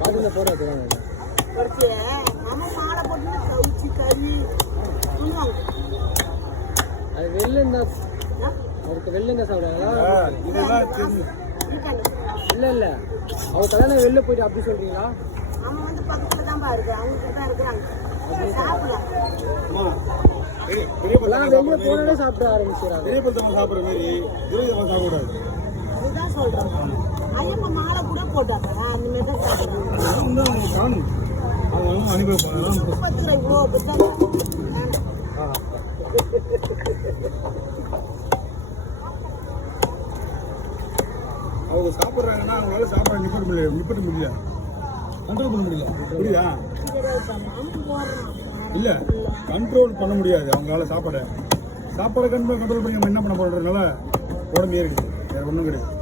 பாட்டில போடாது அது வெளில இருந்தா அவருக்கு வெளில இருந்தா சாப்பிடுவாங்களா? இல்ல இல்ல அவர் கல்யாணம் வெளில போயிட்டு அப்படி சொல்றீங்களா? அவன் வந்து பக்கத்துல தான் இருக்கு, அவங்க தான் இருக்கிறாங்க. வெளியே போனே சாப்பிட ஆரம்பிச்சுறாங்க. சாப்பிடுற மாதிரி சாப்பிடாது. அதுதான் சொல்றேன். ஐயப்ப மாலை கூட போட்டாங்க அந்த மாதிரி தான் சாப்பிடுறாங்க. அவங்க சாப்பிட்றாங்கன்னா அவங்களால சாப்பாடு நிப்பட்ட முடியல, கண்ட்ரோல் பண்ண முடியல. புரியுதா? இல்லை, கண்ட்ரோல் பண்ண முடியாது அவங்களால. சாப்பாடை கண்ட்ரோல் பண்ணி நம்ம என்ன பண்ண போறதுனால உடம்பு ஏறிடுது. வேற ஒன்றும் கிடையாது.